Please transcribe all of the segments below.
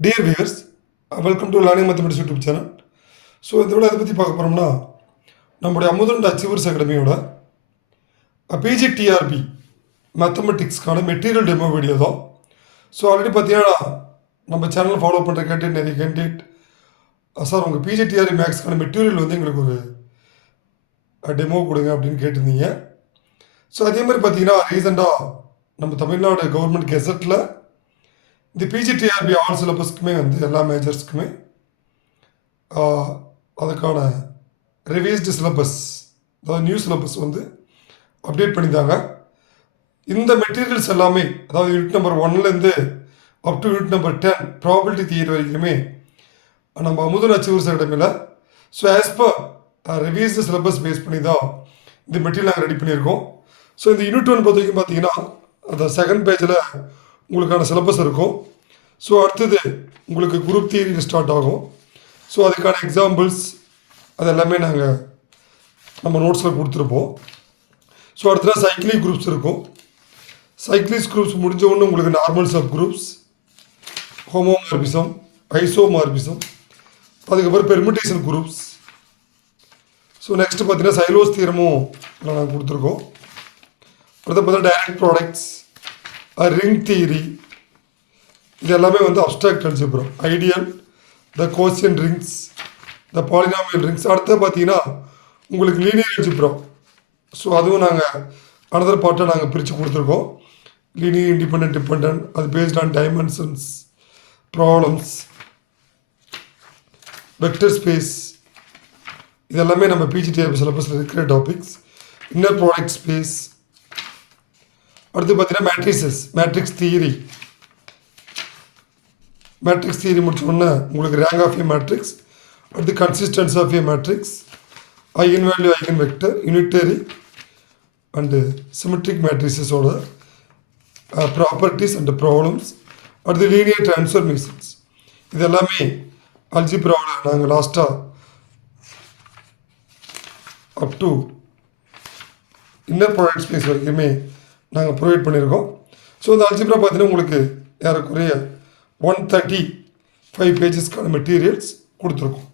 Dear viewers, welcome to Learning Mathematics YouTube channel. So இதோட எதை பற்றி பார்க்க போகிறோம்னா நம்முடைய அமுதன் அச்சீவர்ஸ் அகாடமியோட பிஜி டிஆர்பி மேத்தமெட்டிக்ஸ்க்கான மெட்டீரியல் டெமோ வீடியோ தான். ஸோ ஆல்ரெடி பார்த்தீங்கன்னா நம்ம சேனலில் ஃபாலோ பண்ணுற கேண்டிடேட் நிறைய கேண்டிடேட் சார் உங்கள் பிஜி டிஆர்பி மேக்ஸ்க்கான மெட்டீரியல் வந்து எங்களுக்கு ஒரு டெமோ கொடுங்க அப்படின்னு கேட்டிருந்தீங்க. ஸோ அதே மாதிரி பார்த்தீங்கன்னா ரீசெண்டாக நம்ம தமிழ்நாடு கவர்மெண்ட் கெசட்டில் இந்த பிஜிடிஆர்பி ஆல் சிலபஸ்க்குமே வந்து எல்லா மேஜர்ஸ்க்குமே அதுக்கான ரிவைஸ்டு சிலபஸ் அதாவது நியூ சிலபஸ் வந்து அப்டேட் பண்ணியிருந்தாங்க. இந்த மெட்டீரியல்ஸ் எல்லாமே அதாவது யூனிட் நம்பர் 1லேருந்து up to unit number 10 probability theory வரைக்குமே நம்ம அமுதன் அச்சீவர்ஸ் அகாடமியில் so as per revised syllabus base பண்ணி தான் இந்த மெட்டீரியல் நாங்கள் ரெடி பண்ணியிருக்கோம். ஸோ இந்த யூனிட் 1 பொறுத்த வரைக்கும் பார்த்தீங்கன்னா அந்த செகண்ட் பேஜில் உங்களுக்கான சிலபஸ் இருக்கும். ஸோ அடுத்தது உங்களுக்கு குரூப் தியரி ஸ்டார்ட் ஆகும். ஸோ அதுக்கான எக்ஸாம்பிள்ஸ் அது எல்லாமே நாங்கள் நம்ம நோட்ஸில் கொடுத்துருப்போம். ஸோ அடுத்தது சைக்கிளிக் குரூப்ஸ் இருக்கும். சைக்கிளிக்ஸ் குரூப்ஸ் முடிஞ்ச உடனே உங்களுக்கு normal sub groups, homomorphism, isomorphism, அதுக்கப்புறம் பெர்மிட்டேஷன் குரூப்ஸ். ஸோ நெக்ஸ்ட்டு பார்த்தீங்கன்னா சைலோஸ் தியரமும் நாங்கள் கொடுத்துருக்கோம். அடுத்து பார்த்தீங்கன்னா டைரக்ட் ப்ராடக்ட்ஸ், ரிங் தியரி, இது எல்லாமே வந்து அப்ஸ்ட்ராக்ட் அல்ஜிப்ரா, ஐடியல், த கோஷியன்ட் ரிங்ஸ், த பாலினாமியல் ரிங்ஸ். அடுத்து பார்த்தீங்கன்னா உங்களுக்கு லீனியர் அல்ஜிப்ரா. ஸோ அதுவும் நாங்கள் அனதர் பார்ட்டாக நாங்கள் பிரித்து கொடுத்துருக்கோம். லீனியர் டிபெண்ட், அது based on dimensions, problems, vector space, இது எல்லாமே நம்ம பிஜிடிஆர்பி சிலபஸில் இருக்கிற டாபிக்ஸ். Inner product space. அடுத்து பார்த்தீங்கன்னா matrices, matrix theory. Matrix theory முடிச்சோடனே உங்களுக்கு ரேங்க் ஆஃப் ஏ மேட்ரிக்ஸ், அடுத்து consistency of a matrix, eigen value, eigen vector, unitary and symmetric மேட்ரிசஸோட ப்ராப்பர்ட்டிஸ் அண்டு ப்ராப்ளம்ஸ், அடுத்து லீனியர் டிரான்ஸ்ஃபர்மேஷன்ஸ். இது எல்லாமே அல்ஜிப்ராவில் நாங்கள் லாஸ்ட்டாக up to inner product space வரைக்குமே நாங்கள் ப்ரொவைட் பண்ணியிருக்கோம். ஸோ இந்த அல்ஜிப்ரா பார்த்தீங்கன்னா உங்களுக்கு ஏறக்குறைய 135 பேஜஸ்க்கான மெட்டீரியல்ஸ் கொடுத்துருக்கோம்.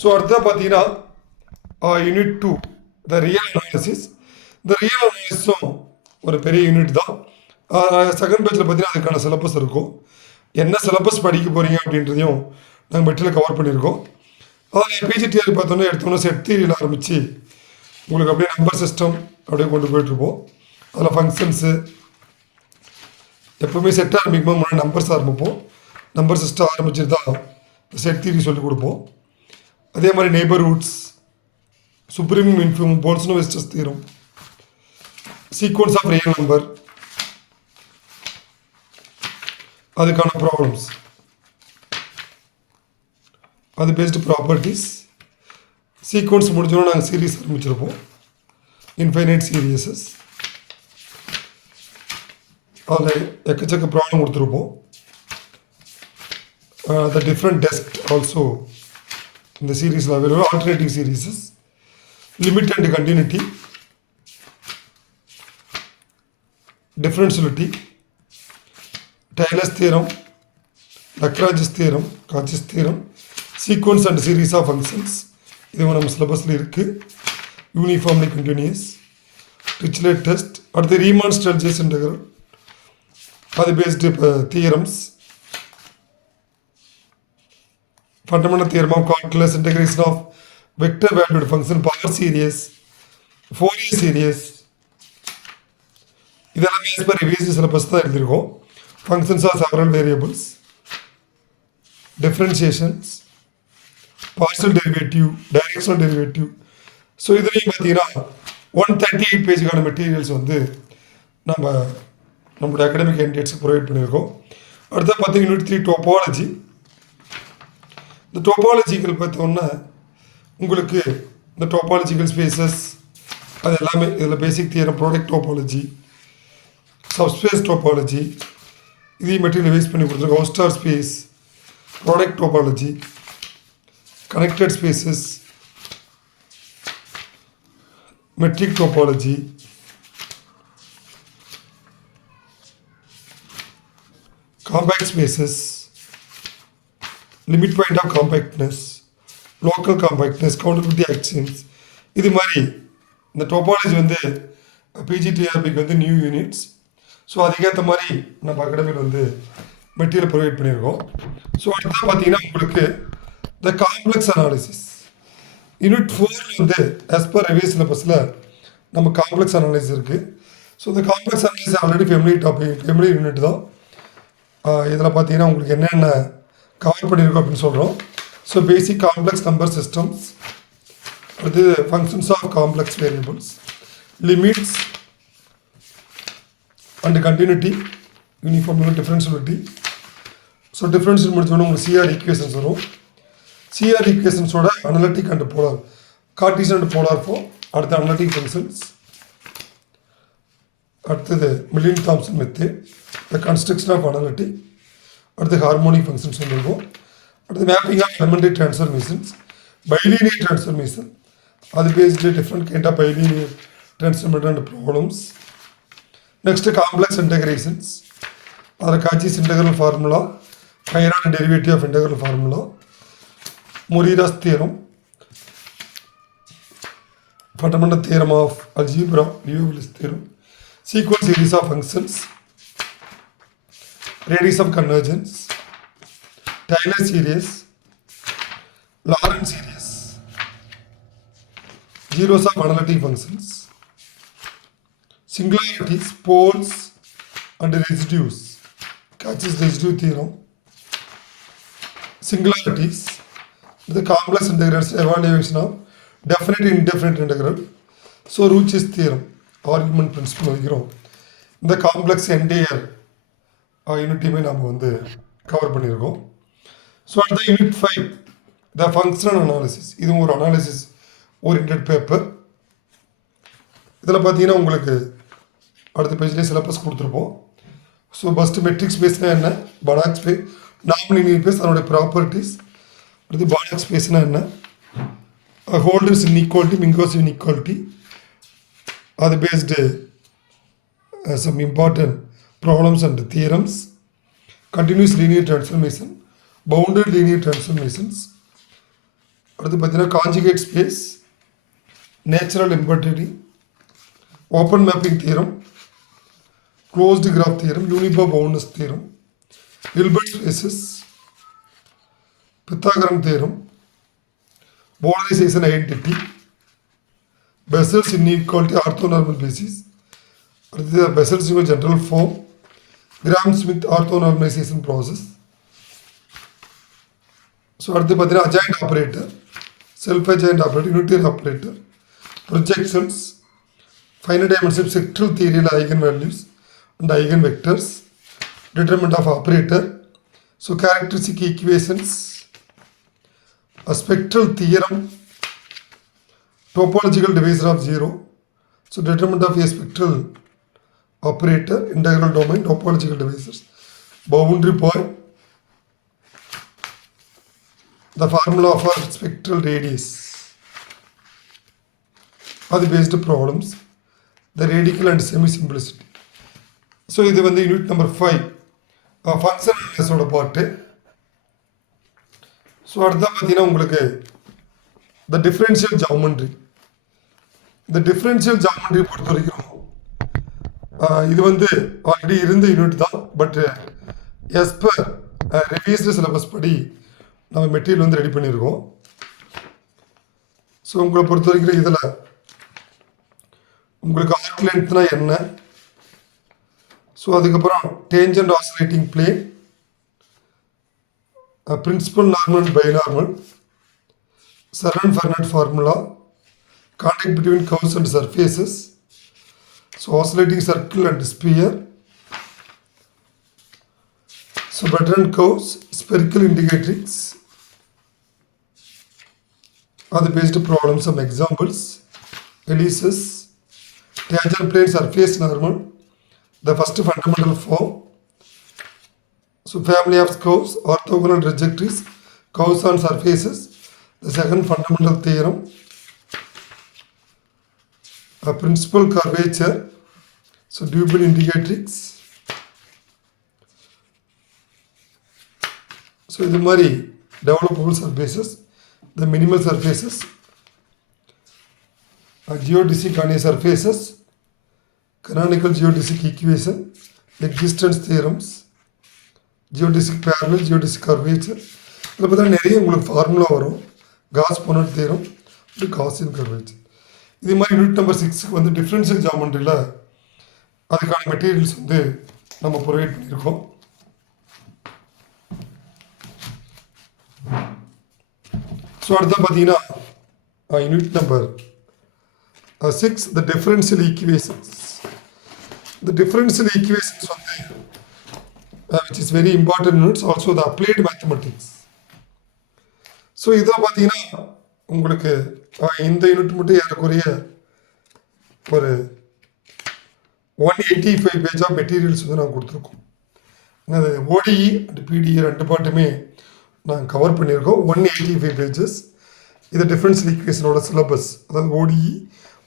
ஸோ அடுத்ததாக பார்த்தீங்கன்னா யூனிட் 2 த ரியல் அனாலிசிஸ். இந்த ரியல் அனாலிசிஸும் ஒரு பெரிய யூனிட் தான். செகண்ட் பேஜில் பார்த்தீங்கன்னா அதுக்கான சிலபஸ் இருக்கும். என்ன சிலபஸ் படிக்க போகிறீங்க அப்படின்றதையும் நாங்கள் மெட்டீரியல் கவர் பண்ணியிருக்கோம். அதில் பிஜிடிஆர் பார்த்தோன்னே எடுத்தோன்னே செட் தியரியில் ஆரம்பித்து உங்களுக்கு அப்படியே நம்பர் சிஸ்டம் அப்படியே கொண்டு போயிட்டுருப்போம். அதில் ஃபங்க்ஷன்ஸு எப்போவுமே செட் ஆரம்பிக்கும்போது முன்னாடி நம்பர்ஸ் ஆரம்பிப்போம். நம்பர் சிஸ்டம் ஆரம்பிச்சுட்டு தான் செட் தியரி சொல்லிக் கொடுப்போம். அதே மாதிரி neighbourhoods, supremum infimum, Bolzano Weierstrass theorem, sequence of real number, அதுக்கான ப்ராப்ளம்ஸ், அது பேஸ்டு ப்ராப்பர்ட்டிஸ். சீக்வன்ஸ் முடிஞ்சோன்னா நாங்கள் சீரீஸ் ஆரம்பிச்சிருப்போம், இன்ஃபைனைட் சீரியஸஸ். அதில் எக்கச்சக்க ப்ராப்ளம் கொடுத்துருப்போம். த டிஃப்ரெண்ட் டெஸ்ட் ஆல்சோ இந்த சீரீஸில் available, alternative series, limit and continuity, differentiability, Taylor's theorem, Lagrange's theorem, Cauchy's theorem, sequence and series of functions, இதுவும் நம்ம சிலபஸில் இருக்குது. யூனிஃபார்ம்லி கண்டினியூஸ், டிச்லெட் டெஸ்ட், அடுத்து ரீமான் ஸ்ட்ரெல்ஜஸ் இன்டெக்ரல், அது பேஸ்டு இப்போ theorems, fundamental theorem of calculus, integration of vector valued function, power series, Fourier series, இதெல்லாமே as per revised syllabus தான் எழுதியிருக்கோம். Functions of several variables, differentiations, partial derivative, directional derivative. So இதுலேயும் பார்த்தீங்கன்னா 138 பேஜுக்கான materials வந்து நம்மளுடைய academic கேண்டிடேட்ஸுக்கு provide பண்ணியிருக்கோம். அடுத்த பார்த்தீங்கன்னா யூனிட் 3 டோபாலஜி. இந்த டோபாலஜிக்கல் பார்த்தோன்னா உங்களுக்கு இந்த டோபாலஜிக்கல் ஸ்பேசஸ் அது எல்லாமே இதில் basic theorem, product topology, subspace topology, இதையும் மெட்டீரியல் வேஸ்ட் பண்ணி கொடுத்துருக்கோம். Hausdorff space, product topology, connected spaces, metric topology, compact spaces, limit point of compactness, local compactness, countability axioms. இது மாதிரி இந்த டோபாலஜி வந்து பிஜிடிஆர்பிக்கு வந்து நியூ யூனிட்ஸ். ஸோ அதுக்கேற்ற மாதிரி நம்ம அகாடமியில் வந்து மெட்டீரியல் ப்ரொவைட் பண்ணியிருக்கோம். ஸோ அடுத்தது பார்த்தீங்கன்னா உங்களுக்கு த காம்ப்ளெக்ஸ் அனாலிசிஸ் யூனிட் 4 வந்து ஆஸ் பர் ரிவைஸ் சிலபஸில் நம்ம காம்ப்ளெக்ஸ் அனாலிசிஸ் இருக்குது. ஸோ இந்த complex analysis already family unit தான். இதில் பார்த்தீங்கன்னா உங்களுக்கு என்னென்ன கவர் பண்ணியிருக்கோம் அப்படின்னு சொல்கிறோம். So basic complex number systems, அடுத்து functions of complex variables, limits and continuity, uniform differentiability. So differential முடிச்சோன்னா உங்களுக்கு சிஆர் ஈக்குவேஷன்ஸ் வரும். சிஆர் ஈக்குவேஷன்ஸோட analytic and polar, Cartesian and polar form, அடுத்து அனலிட்டிக் ஃபங்க்ஷன்ஸ், அடுத்தது Milne Thomson method, the construction of analytic, அடுத்து harmonic functions வந்துருக்கும். அடுத்து mapping of elementary transformations, bilinear transformation, அது based different kind of bilinear transformation and problems. Next complex integrations, அதில் Cauchy's integral formula, கைரான் derivative of integral formula, Morera's theorem, fundamental theorem of algebra, Liouville's theorem, sequence series of functions, radius of convergence, Taylor series, Lorentz series, zeros of analytic functions, singularities, poles and residues, Cauchy's residue theorem, singularities, the complex integrals, evaluation of definite indefinite integral. So Rouche's theorem, argument principle வைக்கிறோம். இந்த complex entire யூனிட்டையுமே நம்ம வந்து cover பண்ணியிருக்கோம். So அடுத்த unit 5 த functional analysis. இதுவும் ஒரு analysis oriented paper. இதில் பார்த்தீங்கன்னா உங்களுக்கு அடுத்த பேஜ்லேயே சிலபஸ் கொடுத்துருப்போம். ஸோ ஃபஸ்ட்டு மெட்ரிக் ஸ்பேஸ்னால் என்ன, பனாக் ஸ்பேஸ், நாமினி ஸ்பேஸ், அதனுடைய ப்ராப்பர்ட்டிஸ், அடுத்து பானாக் ஸ்பேஸ்னால் என்ன, holders inequality, Minkowski inequality, are based some important problems and theorems, continuous linear transformation, bounded linear transformations, அடுத்து பார்த்தீங்கன்னா conjugate space, natural invertebrate, open mapping theorem, closed graph theorem, uniform boundness theorem, Hilbert spaces, Pythagorean theorem, polarization identity, Bessel's inequality, orthonormal basis, Bessel's general form, Gram-Smith orthonormalization process. So அடுத்து பார்த்தீங்கன்னா adjoint operator, self-adjoint operator, unitary operator, projections, finite dimension sectoral theory eigenvalues and eigenvectors, determinant of operator, so characteristic equations, a spectral theorem, topological divisor of zero, so determinant of a spectral operator, integral domain, topological divisors, boundary point, the formula of our spectral radius, are the based problems, the radical and semi-simplicity. So this is unit number 5, function analysis part. So அடுத்த பார்த்தீங்கன்னா உங்களுக்கு the differential geometry. இந்த differential geometry பொறுத்த வரைக்கும் இது வந்து already இருந்த unit தான். But as per revised syllabus படி நம்ம மெட்டீரியல் வந்து ரெடி பண்ணியிருக்கோம். ஸோ உங்களை பொறுத்த வரைக்கும் இதில் உங்களுக்கு ஆர்க் லென்த்னா என்ன, ஸோ அதுக்கப்புறம் tangent oscillating plane, principal normal and binormal, Serran-Fernand formula, contact between curves and surfaces, so oscillating circle and sphere, so Bertrand curves, spherical integratrix, are the based problems. Some examples, ellipses, tangent plane, surface normal, the first fundamental form. So family of curves, orthogonal trajectories, curves on surfaces, the second fundamental theorem, a principal curvature, so dual integratrix. So இது மாதிரி developable surfaces, the minimal surfaces, geodesic on surfaces, canonical geodesic equation, existence theorems, geodesic parallel, geodesic curvature. இதில் பார்த்தா நிறைய உங்களுக்கு formula வரும். Cos bonnet theorem, காஸின் curvature. இதே மாதிரி யூனிட் நம்பர் 6க்கு வந்து டிஃப்ரென்ஷியல் ஜாமெண்ட்ரியில் அதுக்கான மெட்டீரியல்ஸ் வந்து நம்ம ப்ரொவைட் பண்ணியிருக்கோம். ஸோ அடுத்த பார்த்தீங்கன்னா unit number 6 the differential equations. The differential equations வந்து which is very important units, also the applied mathematics. So இதில் பார்த்தீங்கன்னா உங்களுக்கு இந்த யூனிட் மட்டும் ஏறக்குறைய ஒரு 185 பேஜ் ஆஃப் மெட்டீரியல்ஸ் வந்து நாங்கள் கொடுத்துருக்கோம். அது ஓடிஇ அண்ட் பிடிஇ ரெண்டு பாட்டுமே நாங்கள் கவர் பண்ணியிருக்கோம். 185 பேஜஸ். இது டிஃபரன்ஷியல் ஈக்குவேஷனோட சிலபஸ், அதாவது ஓடிஇ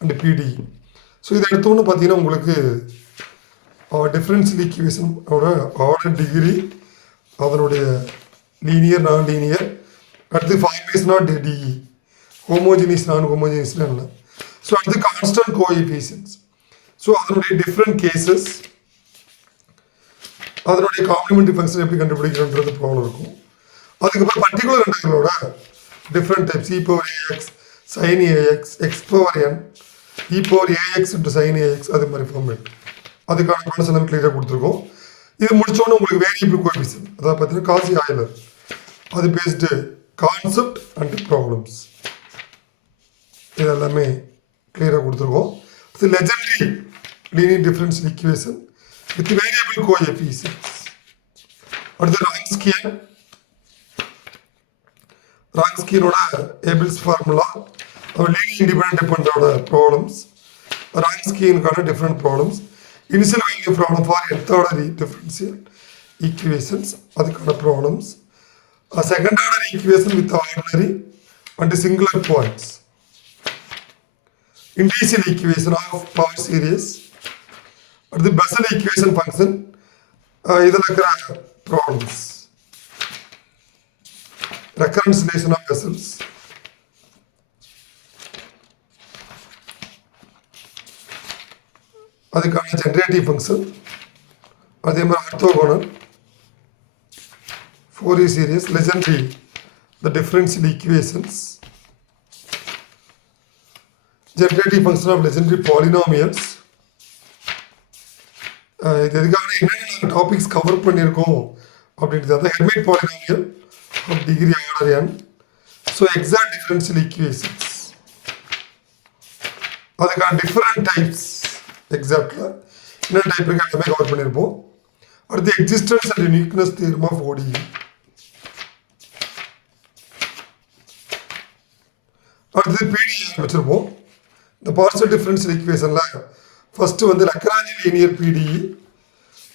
அண்ட் பிடிஇ. ஸோ இதை எடுத்தோன்னு பார்த்தீங்கன்னா உங்களுக்கு டிஃபரன்ஷியல் ஈக்குவேஷனோட ஆர்டர் டிகிரி, அதனுடைய லீனியர் நான் லீனியர், அடுத்து formation of DE, homogeneous non ஹோமோஜினியஸ்னு இல்லை. ஸோ அடுத்து கான்ஸ்டன்ட் கோஎஃபிஷியன்ட்ஸ். ஸோ அதனுடைய டிஃப்ரெண்ட் கேசஸ், அதனுடைய காம்ப்ளிமெண்ட்ரி ஃபங்க்ஷன் எப்படி கண்டுபிடிக்கிறன்றது ப்ராப்ளம் இருக்கும். அதுக்கப்புறம் பர்டிகுலர் இன்டெக்ரலோட different types, e power ax sine ax, x power n, e power ax into sine ax, அது மாதிரி ஃபார்மேட். அதுக்கான கான்செப்ட் எல்லாம் கிளியராக கொடுத்துருக்கோம். இது முடிச்சோன்னே உங்களுக்கு வேரியபிள் கோஎஃபிஷியன்ட், அதாவது பார்த்தீங்கன்னா காசி ஆயிலர், அது பேஸ்டு கான்செப்ட் அண்ட் ப்ராப்ளம்ஸ், இது எல்லாமே கிளியராக கொடுத்துருக்கோம். இது legendary linear differential equation with variable coefficients. அடுத்து ராங்ஸ்கியனோட ஏபிள்ஸ் ஃபார்முலா, லீனியர் இண்டிபெண்டன்ட் டிபெண்டோட ப்ராப்ளம்ஸ், ராங்ஸ்கியனுக்கான different problems, initial value problem for nth order differential equations, அதுக்கான problems, second order equation with ordinary and singular points, integral equation of power series, அடுத்து Bessel equation function, இதில் இருக்கிற problems, recurrence relation of Bessel's, அதுக்கான generative function, அதே மாதிரி orthogonal, Fourier series, Legendre the differential equations, generative function of Legendre polynomials. இது எதுக்காக என்னென்ன நாங்கள் டாபிக்ஸ் கவர் பண்ணியிருக்கோம் அப்படின்றது அந்த Hermite polynomial of degree order N. So exact differential equations, அதுக்கான டிஃப்ரெண்ட் டைப்ஸ், எக்ஸாக்டில் என்ன டைப் இருக்கு எல்லாமே கவர் பண்ணியிருப்போம். அடுத்து existence and uniqueness theorem of ODE. அடுத்தது பிடிஇ வச்சுருப்போம். இந்த பார்ஷியல் டிஃபரன்ஷியல் ஈக்குவேஷனில் ஃபஸ்ட்டு வந்து லக்ராஞ்சி லீனியர் பிடிஇ,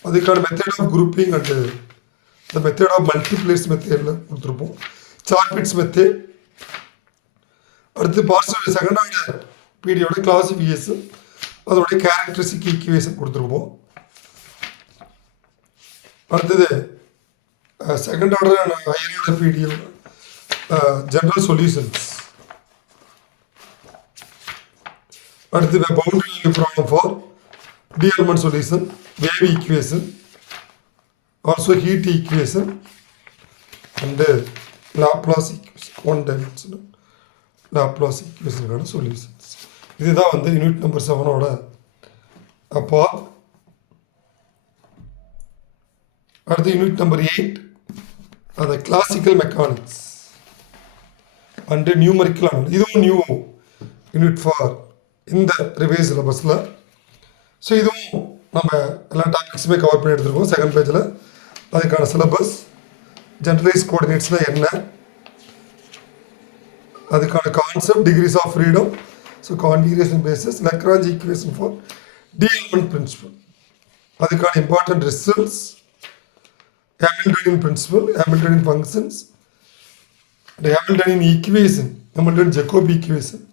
அதுக்கான method of grouping and the method of multipliers மெத்தடில் கொடுத்துருப்போம். Charpit's method. அடுத்து பார்ஷியல் செகண்ட் ஆர்டர் பிடியோட கிளாசிஃபிகேஷன், அதோடைய கேரக்டரிஸ்டிக் ஈக்குவேஷன் கொடுத்துருப்போம். அடுத்தது செகண்ட் ஆர்டர் ஹையர் ஆர்டர் பிடியோட ஜென்ரல் சொல்யூஷன்ஸ். அடுத்து boundary value problem for D'Alembert solution, wave equation, also heat equation and Laplace equation, one dimensional Laplace ஈக்குவேஷனுக்கான solutions. இதுதான் வந்து unit number 7ஓட பார்ட். அடுத்து யூனிட் நம்பர் 8 அது classical mechanics and numerical analysis. இதுவும் new unit for இந்த revise சிலபஸில். So இதுவும் நம்ம எல்லா டாபிக்ஸுமே கவர் பண்ணி எடுத்துருக்கோம். செகண்ட் பேஜில் அதுக்கான சிலபஸ், ஜென்ரலைஸ் கோஆர்டினேட்ஸ்னால் என்ன, அதுக்கான concept, degrees of freedom, so configuration basis, Lagrange equation for D'Alembert principle, அதுக்கான இம்பார்ட்டன்ட் ரிசல்ட்ஸ், ஹாமில்டனின் பிரின்சிபல், ஹாமில்டனின் ஃபங்க்ஷன்ஸ், ஹாமில்டனின் equation, Hamilton Jacobi equation,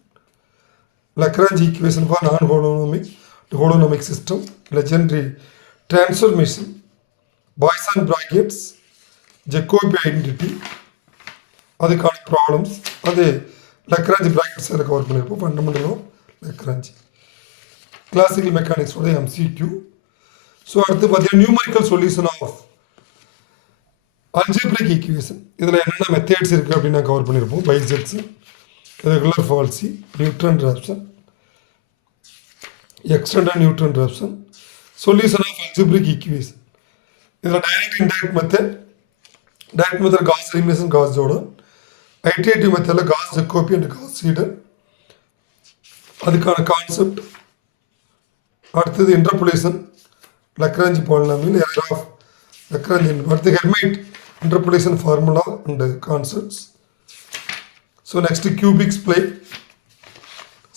Lagrange equation for non-holonomic system, legendary transformation, Poisson brackets, Jacobi identity, அதுக்கான problems அது Lagrange brackets அதில் cover பண்ணியிருப்போம். ஃபண்டமெண்டலும் Lagrange classical மெக்கானிக்ஸோட MCQ. ஸோ அடுத்து பார்த்தீங்கன்னா numerical solution of algebraic equation. இதில் என்னென்ன மெத்தட்ஸ் இருக்குது அப்படின்னு நான் கவர் பண்ணியிருப்போம். Bisection, regula falsi, Newton Raphson, extended Newton Raphson, solution of algebraic equation. இதில் direct indirect method, direct method Gauss elimination, Gauss Jordan, iterative மெத்தடில் Gauss Jacobi and Gauss Seidel, அதுக்கான concept. அடுத்தது interpolation, Lagrange polynomial, error of லக்ராஞ்சி, அடுத்து Hermite interpolation formula and concepts. So next cubic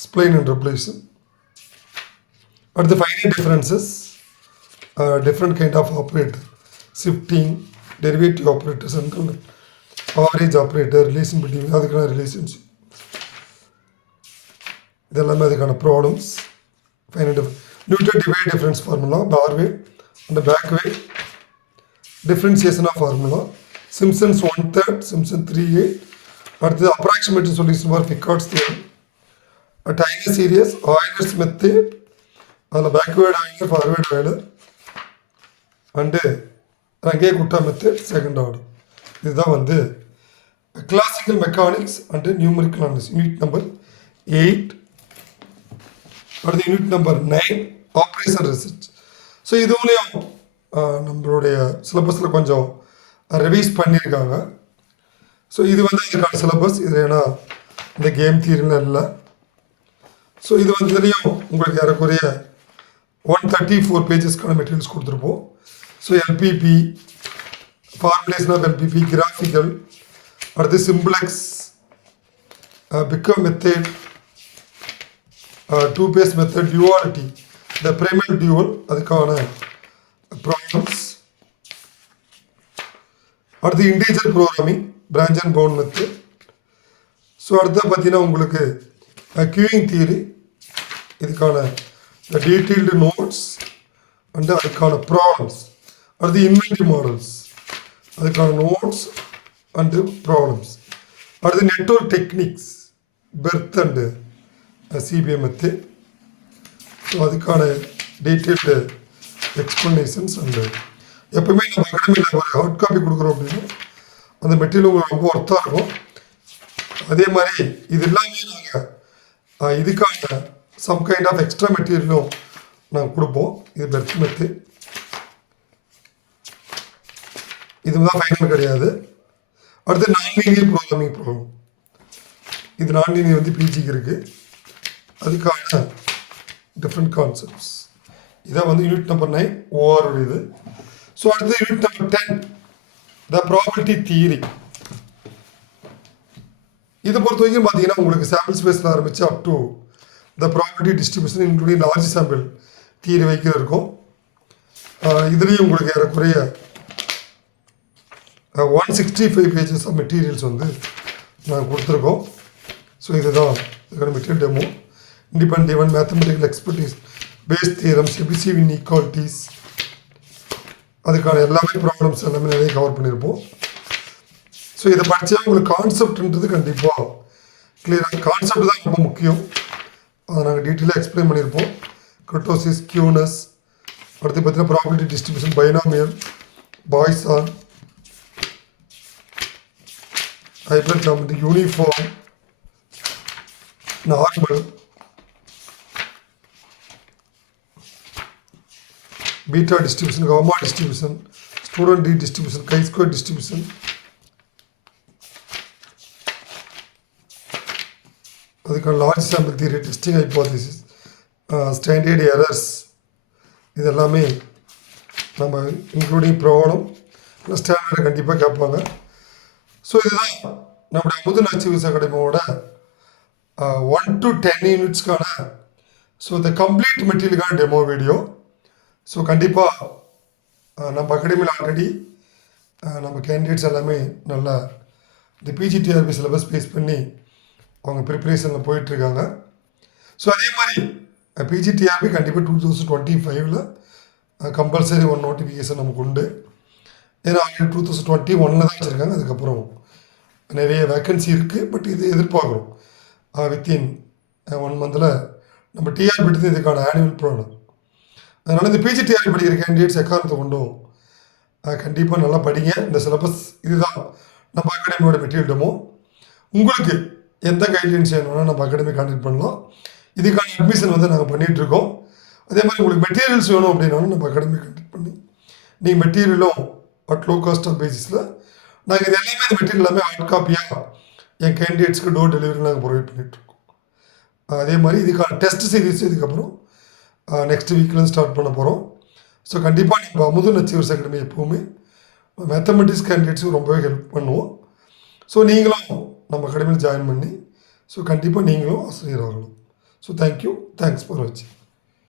spline interpolation. அடுத்து finite differences, different kind of operator, shifting, derivative operator, central average operator, relation between அதுக்கான ரிலேஷன்ஷிப், இதெல்லாமே அதுக்கான problems. Finite Newton divide difference formula, forward and backward, differentiation of formula, Simpson's 1/3, Simpson 3/8. அடுத்தது approximative solution for Picard's theorem, Taylor series, Euler's method, அதில் backward Euler, forward Euler and Runge Kutta method, second order. இதுதான் வந்து classical mechanics and numerical analysis unit number 8. அடுத்து unit number 9 operation research. So இதுவுலேயும் நம்மளுடைய சிலபஸில் கொஞ்சம் revise பண்ணியிருக்காங்க. So இது வந்து இதுக்கான சிலபஸ். இது ஏன்னா இந்த கேம் தியரிலாம் இல்லை. ஸோ இது வந்து இதுலேயும் உங்களுக்கு ஏறக்குறைய 134 பேஜஸ்க்கான மெட்டீரியல்ஸ் கொடுத்துருப்போம். So LPP, formulation of LPP, graphical, அடுத்து simplex, big M method, two phase method, duality, இந்த பிரைமல் டியூவல் அதுக்கான ப்ராப்ளம்ஸ். அடுத்து integer programming, branch and bound method. So அடுத்த பார்த்தீங்கன்னா உங்களுக்கு கியூயிங் தியரி, இதுக்கான டீட்டெயில்டு நோட்ஸ் அண்ட் அதுக்கான ப்ராப்ளம்ஸ். அடுத்து இன்வென்டரி மாடல்ஸ், அதுக்கான நோட்ஸ் அண்டு ப்ராப்ளம்ஸ். அடுத்து network techniques, PERT and CPM method. So அதுக்கான டீட்டெயில்டு எக்ஸ்ப்ளனேஷன்ஸ் அண்டு எப்பவுமே நம்ம அகாடமியில் ஒரு ஹார்ட் காப்பி கொடுக்குறோம் அப்படின்னா அந்த மெட்டீரியல் உங்களுக்கு ரொம்ப ஒர்த்தாக இருக்கும். அதே மாதிரி இது எல்லாமே நாங்கள் இதுக்கான சம் கைண்ட் ஆஃப் எக்ஸ்ட்ரா மெட்டீரியலும் நாங்கள் கொடுப்போம். இது பெர்த் மெத்தட், இதுதான் ஃபைனல் கிடையாது. அடுத்து நான் லீனியர் ப்ரோக்ராமிங் ப்ரோக்ராம், இது நான் லீனியர் வந்து பிஜிக்கு இருக்குது, அதுக்கான டிஃப்ரெண்ட் கான்செப்ட்ஸ். இதான் வந்து யூனிட் நம்பர் 9 ஓவர் இது. ஸோ அடுத்து யூனிட் நம்பர் 10 த ப்ராபர்ட்டி தியரி. இதை பொறுத்த வரைக்கும் பார்த்தீங்கன்னா உங்களுக்கு சாம்பிள் ஸ்பேஸில் ஆரம்பித்து up to the property distribution including large sample theory வைக்கிற இருக்கும். இதுலேயும் உங்களுக்கு ஏறக்குறைய 165 பேஜஸ் ஆஃப் மெட்டீரியல்ஸ் வந்து நாங்கள் கொடுத்துருக்கோம். ஸோ இதுதான் இதுக்கான material demo. Independent event, mathematical expectation, Bayes theorems, Chebyshev's inequalities, அதுக்கான எல்லாமே ப்ராப்ளம்ஸ் எல்லாமே நிறைய கவர் பண்ணியிருப்போம். ஸோ இதை படித்தா உங்களுக்கு கான்செப்ட்ன்றது கண்டிப்பாக கிளியராக, கான்செப்ட் தான் ரொம்ப முக்கியம். அதை நாங்கள் டீட்டெயிலாக எக்ஸ்பிளைன் பண்ணியிருப்போம். கர்டோசிஸ், கியூனஸ், அடுத்து பார்த்தீங்கன்னா probability distribution, binomial, Poisson, hypergeometric, uniform, normal, beta distribution, gamma distribution, Student t distribution, chi square distribution, அதுக்கான large sample theory, testing hypothesis, standard errors, இதெல்லாமே நம்ம இன்க்ளூடிங் ப்ராப்ளம் ஸ்டாண்டர்டை கண்டிப்பாக கேட்பாங்க. ஸோ இதுதான் நம்முடைய அமுதன் அச்சீவ்ஸ் அகாடமியோட 1 to 10 யூனிட்ஸ்க்கான ஸோ இந்த complete மெட்டீரியலுக்கான demo video. So கண்டிப்பாக நம்ம அகாடமியில் ஆல்ரெடி நம்ம கேண்டிடேட்ஸ் எல்லாமே நல்லா இந்த பிஜிடிஆர்பி சிலபஸ் பேஸ் பண்ணி அவங்க ப்ரிப்பரேஷனில் போயிட்டுருக்காங்க. ஸோ அதே மாதிரி பிஜிடிஆர்பி கண்டிப்பாக 2025 கம்பல்சரி ஒன் நோட்டிஃபிகேஷன் நமக்கு உண்டு. ஏன்னா ஆல்ரெடி 2021 தான் வச்சுருக்காங்க. அதுக்கப்புறம் நிறைய வேக்கன்சி இருக்குது. பட் இது எதிர்பார்க்குறோம் வித்தின் 1 மந்தில் நம்ம டிஆர்பி எடுத்து இதுக்கான ஆனுவல் ப்ரோக்ராம். அதனால் இந்த பிஜி டிஆர்பி படிக்கிற கேண்டிடேட்ஸ் எக்காரணத்தை கொண்டும் கண்டிப்பாக நல்லா படிங்க. இந்த சிலபஸ் இதுதான் நம்ம அகாடமியோட மெட்டீரியல் டெமோ. உங்களுக்கு எந்த கைட்லைன்ஸ் வேணும்னா நம்ம அகாடமி கான்டாக்ட் பண்ணலாம். இதுக்கான அட்மிஷன் வந்து நாங்கள் பண்ணிகிட்ருக்கோம். அதே மாதிரி உங்களுக்கு மெட்டீரியல்ஸ் வேணும் அப்படின்னாலும் நம்ம அகாடமி கான்டாக்ட் பண்ணி நீங்கள் மெட்டீரியலும் அட் லோ காஸ்ட் ஆஃப் பேசிஸில் நாங்கள் இது எல்லாமே இந்த மெட்டீரியல் எல்லாமே ஹார்ட் காப்பியாக என் கேண்டிடேட்ஸ்க்கு டோர் டெலிவரி நாங்கள் ப்ரொவைட் பண்ணிகிட்ருக்கோம். அதே மாதிரி இதுக்கான டெஸ்ட் சீரிஸ் இதுக்கப்புறம் நெக்ஸ்ட் வீக்லேருந்து ஸ்டார்ட் பண்ண போகிறோம். ஸோ கண்டிப்பாக நம்ம அமுதன் அச்சீவர்ஸ் அகாடமி எப்போவுமே மேத்தமெட்டிக்ஸ் கேண்டிடேட்ஸுக்கு ரொம்பவே ஹெல்ப் பண்ணுவோம். ஸோ நீங்களும் நம்ம அகாடமியில் ஜாயின் பண்ணி ஸோ கண்டிப்பாக நீங்களும் ஆசிரியர் ஆகணும். ஸோ தேங்க்யூ, தேங்க்ஸ் ஃபார் வாட்சிங்.